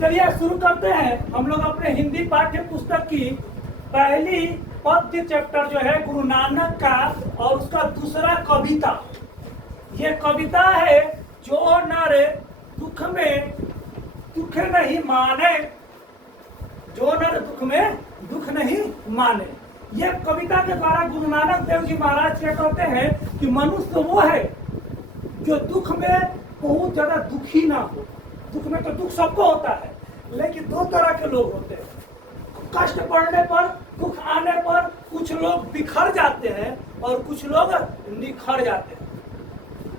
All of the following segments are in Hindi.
चलिए शुरू करते हैं। हम लोग अपने हिंदी पाठ्य पुस्तक की पहली पद्य चैप्टर जो है गुरु नानक का और उसका दूसरा कविता। ये कविता है, जो नर दुख में दुख नहीं माने, जो नर दुख में दुख नहीं माने। ये कविता के द्वारा गुरु नानक देव जी महाराज क्या कहते हैं कि मनुष्य वो है जो दुख में बहुत ज्यादा दुखी ना हो। दुख में तो दुख सबको होता है, लेकिन दो तरह के लोग होते हैं। कष्ट पड़ने पर, दुख आने पर कुछ लोग बिखर जाते हैं और कुछ लोग निखर जाते हैं।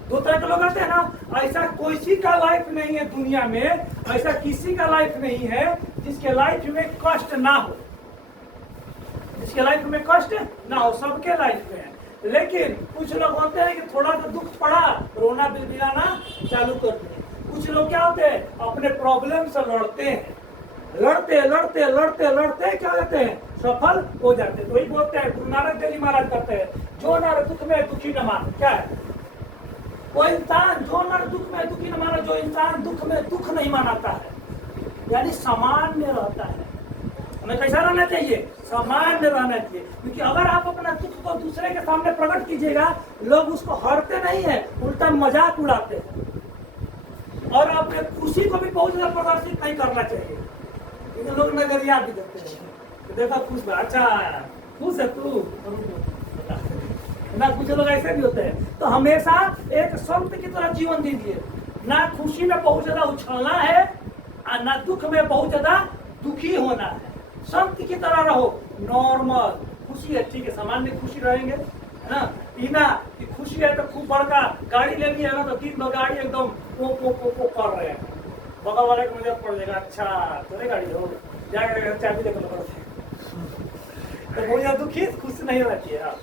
दो तरह के लोग आते हैं ना। ऐसा किसी का लाइफ नहीं है दुनिया में, ऐसा किसी का लाइफ नहीं है जिसके लाइफ में कष्ट ना हो, जिसके लाइफ में कष्ट ना हो। सबके लाइफ में है, लेकिन कुछ लोग होते हैं कि थोड़ा सा दुख पड़ा, रोना बिलबिलाना चालू कर दिए। कुछ लोग क्या होते हैं, अपने प्रॉब्लम से लड़ते हैं, लड़ते लड़ते लड़ते लड़ते क्या होते हैं, सफल हो जाते हैं। तो वही बोलते हैं, गुरु नानक देव जी महाराज कहते हैं, जो नर दुख में दुखी न मान। क्या है वो इंसान, जो नर दुख में दुखी न माना, जो इंसान दुख में दुख नहीं मनाता है, यानी सामान्य रहता है। हमें कैसा रहना चाहिए, सामान्य रहना चाहिए। क्योंकि अगर आप अपना दुख को दूसरे के सामने प्रकट कीजिएगा, लोग उसको हरते नहीं है, उल्टा मजाक उड़ाते हैं। और अपने खुशी को भी बहुत ज्यादा प्रदर्शित नहीं करना चाहिए, क्योंकि लोग नजरिया भी देते हैं। देखा खुश, अच्छा खुश है तू ना। कुछ लोग ऐसे भी होते हैं। तो हमेशा एक संत की तरह जीवन दीजिए। ना खुशी में बहुत ज्यादा उछलना है और ना दुख में बहुत ज्यादा दुखी होना है। संत की तरह रहो, नॉर्मल खुशी है, ठीक है, सामान्य खुशी रहेंगे, है ना। इना कि खुशी है तो खूब बड़का गाड़ी ले लिया ना, तो 3 लोग गाड़ी एकदम पो कर रहे हैं, बगल वाले को मजाक पड़ जाएगा, अच्छा तेरे गाड़ी हो जाएगा, चाबी लेकर तो बहुत ज्यादा दुखी खुश नहीं होना चाहिए। आप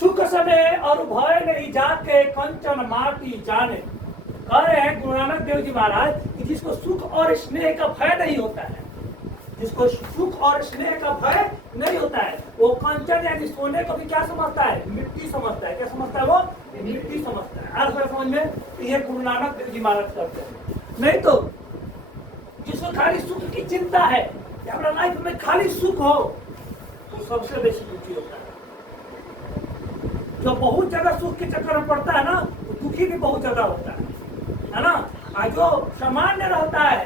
सुख समय और भय नहीं जाके कंचन माटी जाने। कह रहे हैं गुरु नानक देव जी महाराज कि जिसको सुख और स्नेह का भय नहीं होता है, जिसको सुख और स्नेह का भय नहीं होता है, वो कंचन यानी सोने को भी क्या समझता है, मिट्टी समझता है। क्या समझता है वो, मिट्टी समझता है। आज समझ में ये गुरु नानक देव जी महाराज करते हैं। नहीं तो जिसको खाली सुख की चिंता है, अपना लाइफ में खाली सुख हो, तो सबसे बेसी दुखी होता है। जो बहुत ज्यादा सुख के चक्कर में पड़ता है ना, तो दुखी भी बहुत ज्यादा होता है ना। और जो सामान्य रहता है,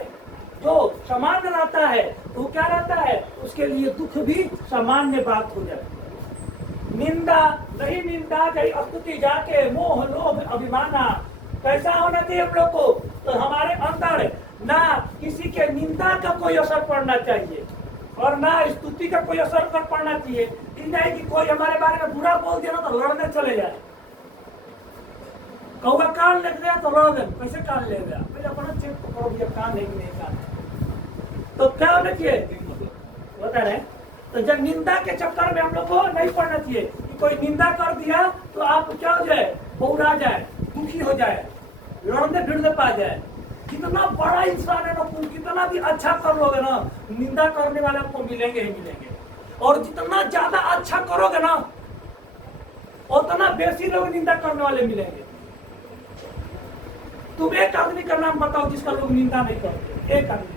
जो सामान्य रहता है, तो क्या रहता है, उसके लिए दुख भी सामान्य बात हो जाती है। निंदा नहीं, निंदा गई स्तुति जाके मोह लोभ अभिमाना। कैसा होना चाहिए हम लोग को, तो हमारे अंदर ना किसी के निंदा का कोई असर पड़ना चाहिए और ना स्तुति का कोई असर कर पड़ना चाहिए। नहीं कि कोई हमारे बारे में बुरा बोल दिया ना तो लड़ने चले जाए। कौवा कान लग गया तो लड़ दे, कैसे कान ले गया, पहले अपना चेक तो करो भैया कान है कि नहीं कान है। तो क्या होना चाहिए बता रहे। तो जब निंदा के चक्कर में हम लोग को नहीं पड़ना चाहिए कि कोई निंदा कर दिया तो आप क्या हो जाए, बौरा जाए, दुखी हो जाए, लड़ने भिड़ने पा जाए। कितना बड़ा इंसान है ना, कितना भी अच्छा कर लोगे ना, निंदा करने वाले आपको मिलेंगे ही मिलेंगे। और जितना ज्यादा अच्छा करोगे ना, उतना बेसी लोग निंदा करने वाले मिलेंगे। तुम एक आदमी का नाम बताओ जिसका लोग निंदा नहीं करते, एक आदमी।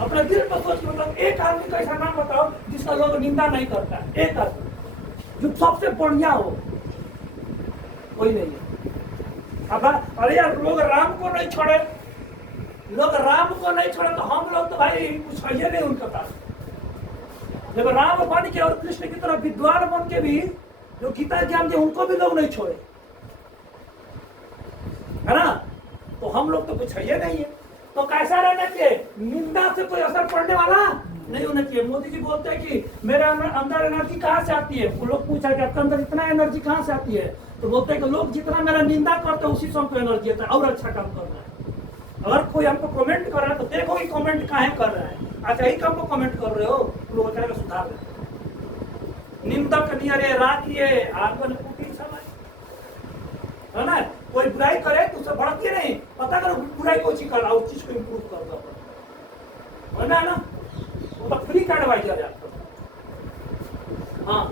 अपने दिल पर सोच बताओ, एक आदमी का ऐसा नाम बताओ जिसका लोग निंदा नहीं करता, एक आदमी जो सबसे बढ़िया हो, कोई नहीं है। अब अरे यार, लोग राम को नहीं छोड़े, लोग राम को नहीं छोड़े, तो हम लोग तो भाई कुछ है नहीं उनके पास। जब राम बन के और कृष्ण की तरह विद्वान बन के भी जो गीता ज्ञान दिए, उनको भी लोग नहीं छोड़े, है ना। तो हम लोग तो कुछ है नहीं है। तो कैसा रहना चाहिए, निंदा से कोई असर पड़ने वाला नहीं होना चाहिए। मोदी जी बोलते हैं कि मेरे अंदर एनर्जी कहाँ से आती है। वो लोग पूछा कि आपके अंदर इतना एनर्जी कहाँ से आती है, तो बोलते हैं कि लोग जितना मेरा निंदा करते हैं उसी से हमको एनर्जी आता है और अच्छा काम करना है। अगर कोई हमको कमेंट कर रहा है तो देखो कि कमेंट काहे कर रहा है। अच्छा ही काम को कमेंट कर रहे हो, लोग अच्छा का सुधार रहे। निंदक नियरे राखिए आंगन कुटी समय, है ना। कोई बुराई करे तो उसे भड़किए नहीं, पता करो बुराई को अच्छी कर, उस चीज को इम्प्रूव कर दो, है ना। वो तो फ्री का एडवाइजर है आपको। हाँ,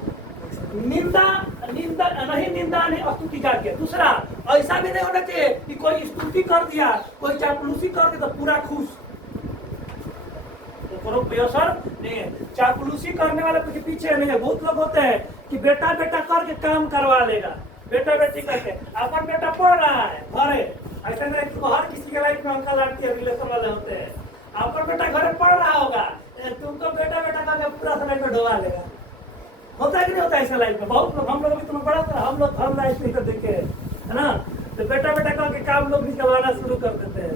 निंदा निंदा नहीं, निंदा नहीं स्तुति जाके। दूसरा, ऐसा भी नहीं होना चाहिए कि कोई स्तुति कर दिया, कोई चापलूसी कर दिया तो पूरा खुश, तो करो बेअसर नहीं है। चापलूसी करने वाले के पीछे नहीं है। बहुत लोग होते हैं कि बेटा बेटा करके काम करवा लेगा, बेटा बेटी करके। अपन बेटा पढ़ रहा है घरे, ऐसा नहीं कि हर किसी के लाइफ में अंकल आंटी रिलेशन वाले होते हैं। अपन बेटा घरे पढ़ रहा होगा, तुमको बेटा बेटा करके पूरा समय में डुबा लेगा। होता है कि नहीं होता है ऐसा लाइफ में? बहुत लोग, हम लोग भी तुम्हें बड़ा था, हम लोग हम लाइफ नहीं तो देखे है ना, तो बेटा बेटा करके काम लोग भी करवाना शुरू कर देते हैं।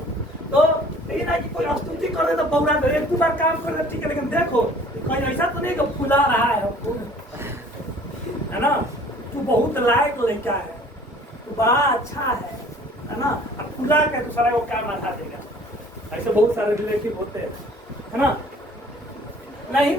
तो ये ना कि कोई स्तुति कर दे तो पौरा दे, एक दो बार काम कर दे ठीक है, लेकिन देखो कहीं ऐसा तो नहीं कि फुला रहा है ना, तू बहुत लायक लड़का है, तू बड़ा अच्छा है ना, अब फुला के दूसरा को काम लगा देगा। ऐसे बहुत सारे रिलेटिव होते हैं, है ना। नहीं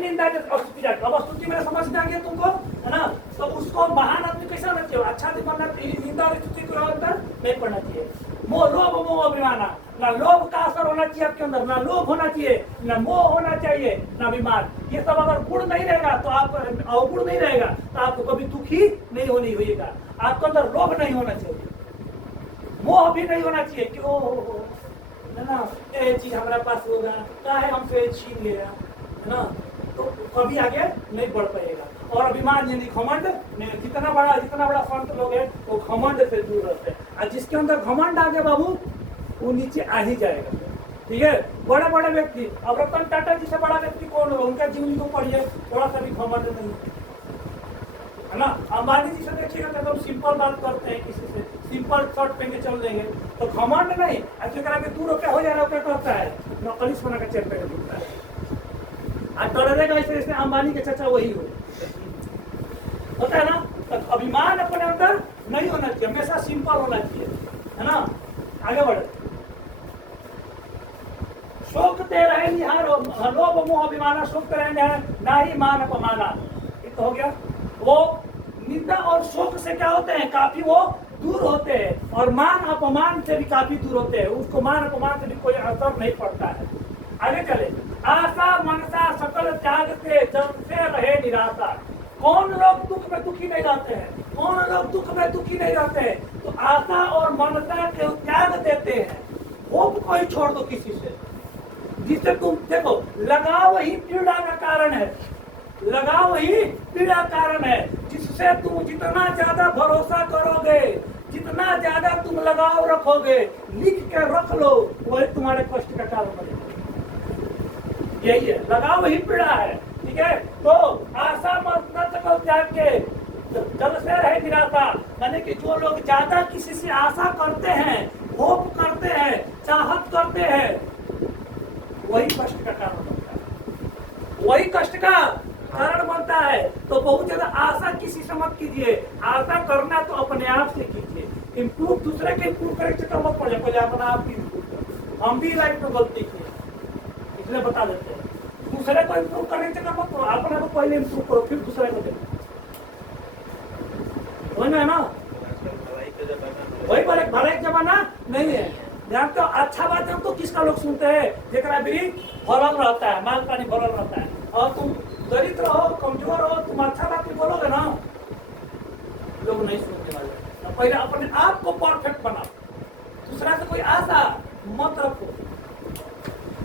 निंदा के स्तुति जाके, अब स्तुति मेरा समझ में आ गया तुमको, है ना। तो उसको महान आदमी कैसा होना चाहिए, अच्छा नहीं बनना चाहिए, निंदा और स्तुति को अंदर नहीं पढ़ना चाहिए। लोभ मोह अभिमाना, ना लोभ का असर होना चाहिए आपके अंदर, ना लोभ होना चाहिए, ना मोह होना चाहिए, ना अभिमान। ये सब अगर गुण नहीं रहेगा तो आप अवगुण नहीं रहेगा तो आपको कभी दुखी नहीं होनी होगा। आपके अंदर लोभ नहीं होना चाहिए, मोह भी नहीं होना चाहिए कि ओ है ना ये चीज हमारे पास होगा, क्या है हमसे छीन लिया, है ना, तो कभी आगे नहीं बढ़ पाएगा। और अभिमान यानी घमंड नहीं, जितना बड़ा संत लोग है वो घमंड से दूर रहते हैं। और जिसके अंदर घमंड आ गया बाबू वो नीचे आ ही जाएगा, ठीक है। बड़े बड़े व्यक्ति, अब रतन टाटा जी से बड़ा व्यक्ति कौन होगा, उनका जीवनी को पढ़िए, थोड़ा सा भी घमंड नहीं है ना। अंबानी जी से देखिएगा तो एकदम सिंपल बात करते हैं, किसी से सिंपल शर्ट पहन के चल देंगे, तो घमंड नहीं। अच्छा करा के 2 रुपया हो जाए रुपया करता है, नौकरी सोना का चेक पहन घूमता है। आज डरेगा ऐसे अंबानी के चाचा वही होता है ना। तो अभिमान अपने अंदर नहीं होना चाहिए, हमेशा सिंपल होना चाहिए, है ना। आगे बढ़े, शोक ते रहे निहारो, लोभ मोह अभिमाना, शोक ते रहे निहार, ना ही मान अपमाना। ये तो हो गया। वो निंदा और शोक से क्या होते हैं, काफी वो दूर होते हैं, और मान अपमान से भी काफी दूर होते हैं। उसको मान अपमान से भी कोई असर नहीं पड़ता है। आगे चले, आशा मनसा सकल त्याग से जब से रहे निराशा। कौन लोग दुख में दुखी नहीं रहते हैं, कौन लोग दुख में दुखी नहीं रहते हैं, तो आशा और मनसा के त्याग देते हैं। होप को ही छोड़ दो किसी से, जिससे तुम देखो लगाव ही पीड़ा का कारण है, लगाव ही पीड़ा कारण है। जिससे तुम जितना ज्यादा भरोसा करोगे, जितना ज्यादा तुम लगाव रखोगे, लिख के रख लो, वही तुम्हारे कष्ट का कारण बनेगा। यही है, लगाव ही पीड़ा है, ठीक है। तो आशा मत त्याग के जल से रहे निराशा, यानी कि जो लोग ज्यादा किसी से आशा करते हैं, होप करते हैं, चाहत करते हैं, वही कष्ट का कारण बनता है, वही कष्ट का कारण बनता है। तो बहुत ज्यादा आशा किसी से मत कीजिए, आशा करना तो अपने आप से कीजिए। इम्प्रूव दूसरे के इम्प्रूव करे चक्कर मत पड़े, पहले अपना आप की इम्प्रूव करो। हम भी लाइफ में गलती की, इसलिए बता देते हैं। दूसरे को इम्प्रूव करने चक्कर मत करो, अपने को पहले इम्प्रूव करो, फिर दूसरे को देखो, वही है ना। वही बोले भले जमाना नहीं है। ध्यान तो अच्छा बात है तो किसका लोग सुनते हैं, जेकरा भी भरल रहता है, माल पानी भरल रहता है। और तुम दरिद्र हो, कमजोर हो, तुम अच्छा बात बोलोगे ना, लोग नहीं सुनने वाले। तो पहले अपने आप को परफेक्ट बनाओ, दूसरा से कोई आशा मत रखो।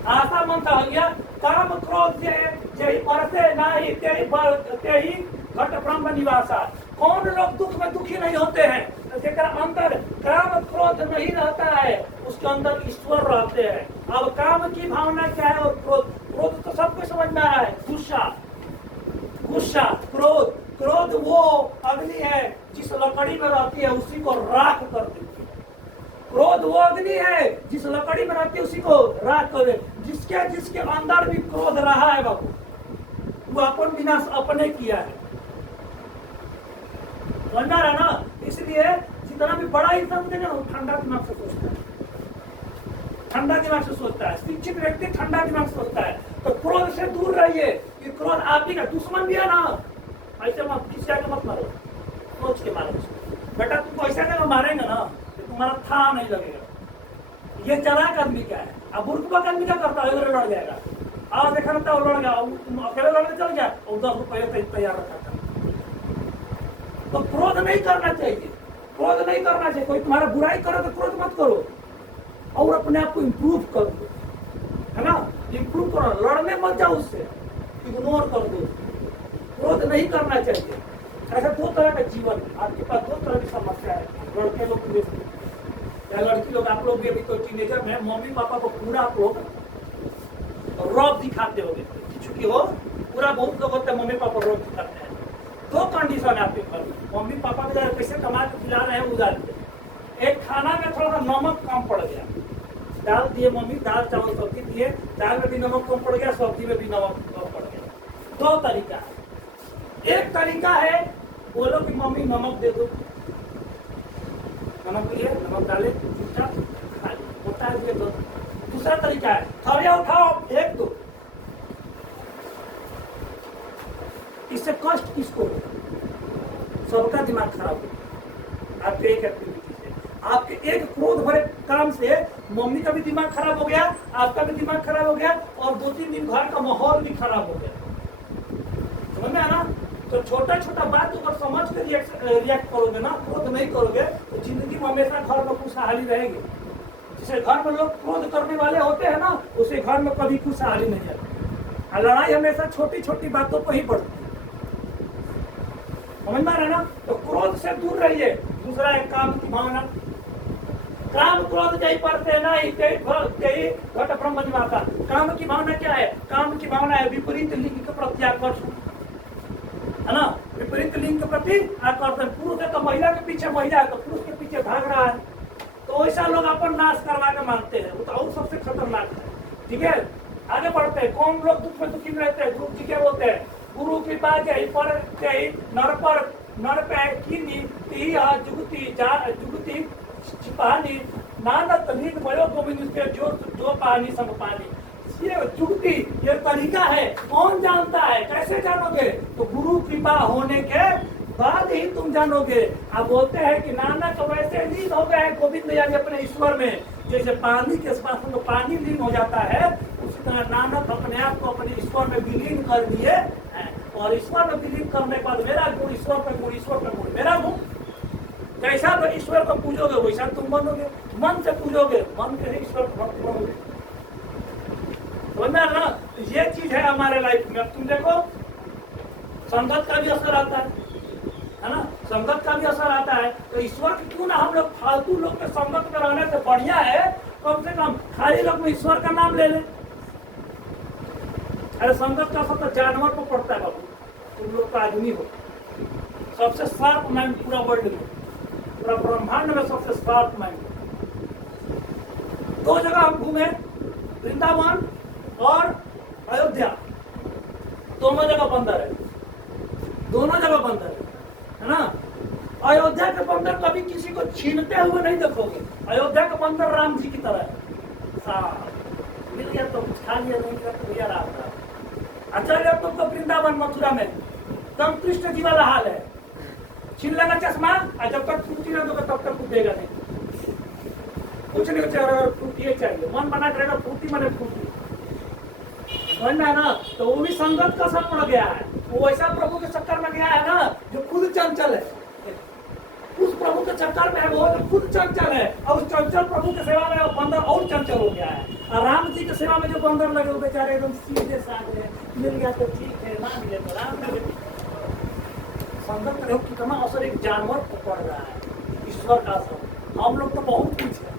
आशा मन हो गया, काम क्रोध जय परसे नाही तेही घट ब्रह्म निवासा। कौन लोग दुख में दुखी नहीं होते हैं, जेकर अंदर काम क्रोध नहीं रहता है, उसके अंदर ईश्वर रहते हैं। अब काम की भावना क्या है और क्रोध तो सबको समझ में आ रहा है। गुस्सा क्रोध वो अग्नि है जिस लकड़ी में रहती है उसी को राख कर देती है। क्रोध वो अग्नि है जिस लकड़ी में रहती है उसी को राख कर दे। जिसके अंदर भी क्रोध रहा है बाबू, वो अपन विनाश अपने किया है, बनना रहा ना। इसलिए जितना भी बड़ा इंसान देगा वो ठंडा दिमाग से सोचता है, ठंडा दिमाग से सोचता है। शिक्षित व्यक्ति ठंडा दिमाग से सोचता है। तो क्रोध से दूर रहिए, कि क्रोध आप ही का दुश्मन भी है ना, ऐसे मत किसी आगे मत मारो, सोच के मारो। बेटा तुमको ऐसा जगह मारेंगे ना तो तुम्हारा था नहीं लगेगा। ये चालाक आदमी क्या है, अब बुर्कबक आदमी क्या करता है, लड़ जाएगा। आज देखा रहता वो लड़ गया, तुम अकेले लड़ने चल गया और 10 रुपये तैयार रखा था। तो क्रोध नहीं करना चाहिए, क्रोध नहीं करना चाहिए। कोई तुम्हारा बुराई करे तो क्रोध मत करो, और अपने आप को इम्प्रूव कर दो, है ना, इम्प्रूव करो, लड़ने मत जाओ उससे, इग्नोर कर दो, क्रोध नहीं करना चाहिए। ऐसा दो तरह का जीवन, आपके पास दो तरह की समस्या है, लड़के लोग या लड़की लोग, आप लोग भी अभी तो टीनेजर में मम्मी पापा को पूरा आप लोग रौब दिखाते हो, चूंकि हो पूरा, बहुत लोग होते हैं मम्मी पापा रौब दिखाते हैं। दो कंडीशन है आपके घर में, मम्मी पापा के पैसे कमा के खिला रहे हैं उधार पे, एक खाना में थोड़ा सा नमक कम पड़ गया, दाल दिए मम्मी, दाल चावल सब्जी दिए, दाल में भी नमक कम पड़ गया, सब्जी में भी नमक कम पड़ गया। दो तरीका है, एक तरीका है बोलो कि मम्मी नमक दे दो, नमक लिए, नमक डाले, चुपचाप खा लो, होता है ये दो। दूसरा तरीका है थड़े उठाओ फेंक दो। इससे कष्ट किसको हो? सबका दिमाग खराब हो आपके एक एक्टिविटी से, आपके एक क्रोध भरे काम से मम्मी का भी दिमाग खराब हो गया, आपका भी दिमाग खराब हो गया, और 2-3 दिन घर का माहौल भी खराब हो गया। समझ में आना? तो छोटा छोटा बात अगर समझ कर रिएक्ट करोगे ना, क्रोध नहीं करोगे, तो जिंदगी में हमेशा घर में खुशहाली रहेगी। जिसे घर में लोग क्रोध करने वाले होते हैं ना, उसे घर में कभी खुशहाली नहीं आती। लड़ाई हमेशा छोटी छोटी बातों पर ही बढ़ती है। समझ में आ रहा है ना? तो क्रोध से दूर रहिए। दूसरा है काम की भावना। काम क्रोध जय परते नहीं, घट ब्रह्म निवासा। काम की भावना क्या है? काम की भावना है विपरीत लिंग के प्रति आकर्षण, है ना, विपरीत लिंग के प्रति आकर्षण। पुरुष है तो महिला के पीछे, महिला है तो पुरुष के पीछे भाग रहा है, तो ऐसा लोग अपन नाश करवा के मानते हैं, वो तो और सबसे खतरनाक है। ठीक है, आगे बढ़ते हैं। कौन लोग दुख में दुखी रहते हैं? गुरु जी क्या बोलते हैं? गुरु कृपा जय पर जय नर पे कीनी जुगती छिपानी नानक लीन भयो गोविंद के जो पानी सब पानी। ये जुगती ये तरीका है, कौन जानता है? कैसे जानोगे? तो गुरु कृपा होने के बाद ही तुम जानोगे। आप बोलते हैं कि नानक वैसे लीन हो गए हैं गोविंद यानी अपने ईश्वर में, जैसे पानी के स्पर्श में पानी लीन हो जाता है, उसी तरह नानक अपने आप को अपने ईश्वर में विलीन कर दिए हैं। और ईश्वर में विलीन करने के बाद मेरा गुण ईश्वर का गुण, ईश्वर का गुण मेरा गुण। जैसा तो ईश्वर को पूजोगे वैसा तुम बनोगे, मन से पूजोगे मन के ईश्वर भक्त बनोगे। समझना ना? ये चीज है हमारे लाइफ में। अब तुम देखो, संगत का भी असर आता है ना, संगत का भी असर आता है। तो ईश्वर की क्यों ना हम लोग फालतू लोग के संगत में रहने से बढ़िया है कम से कम खाली लोग में ईश्वर का नाम ले ले। अरे संगत का असर तो जानवर को पड़ता है बाबू, तुम लोग का आदमी हो। सबसे शार्प माइंड पूरा वर्ल्ड में, पूरा ब्रह्मांड में सबसे शार्प माइंड। 2 जगह हम घूमे, वृंदावन और अयोध्या, दोनों जगह बंदर है, दोनों जगह बंदर है ना। अयोध्या के बंदर कभी किसी को छीनते हुए नहीं देखोगे। अयोध्या के बंदर राम जी की तरह है, मिल गया तो कुछ खा लिया, नहीं किया तो भैया राम था। अच्छा जब तुमको वृंदावन मथुरा में तब कृष्ण जी वाला हाल है, छीन लेगा चश्मा, और जब तक फ्रूटी ना दोगे तब तक कुछ देगा नहीं, कुछ नहीं चाहिए, फ्रूटी चाहिए, मन बना करेगा फ्रूटी मने फ्रूटी। समझना है ना? तो वो भी संगत का असर पड़ गया है। वो ऐसा प्रभु के चक्कर में गया है ना जो खुद चंचल है, उस प्रभु के चक्कर में है वो जो खुद चंचल है, और उस चंचल प्रभु के सेवा में वो बंदर और चंचल हो गया है। और राम जी के सेवा में जो बंदर लगे वो बेचारे एकदम सीधे साधे, मिल गया तो ठीक है, ना मिले तो राम मिले। संगत में कितना असर एक जानवर को पड़ रहा है, ईश्वर का असर। हम लोग तो बहुत कुछ है,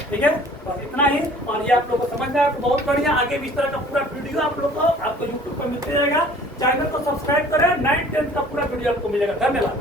ठीक है, बस इतना ही। और ये आप लोग को समझ में आया तो बहुत बढ़िया। आगे भी इस तरह का पूरा वीडियो आप लोग को आपको यूट्यूब पर मिलते रहेगा। चैनल को सब्सक्राइब करें, 9-10 का पूरा वीडियो आपको मिलेगा। धन्यवाद।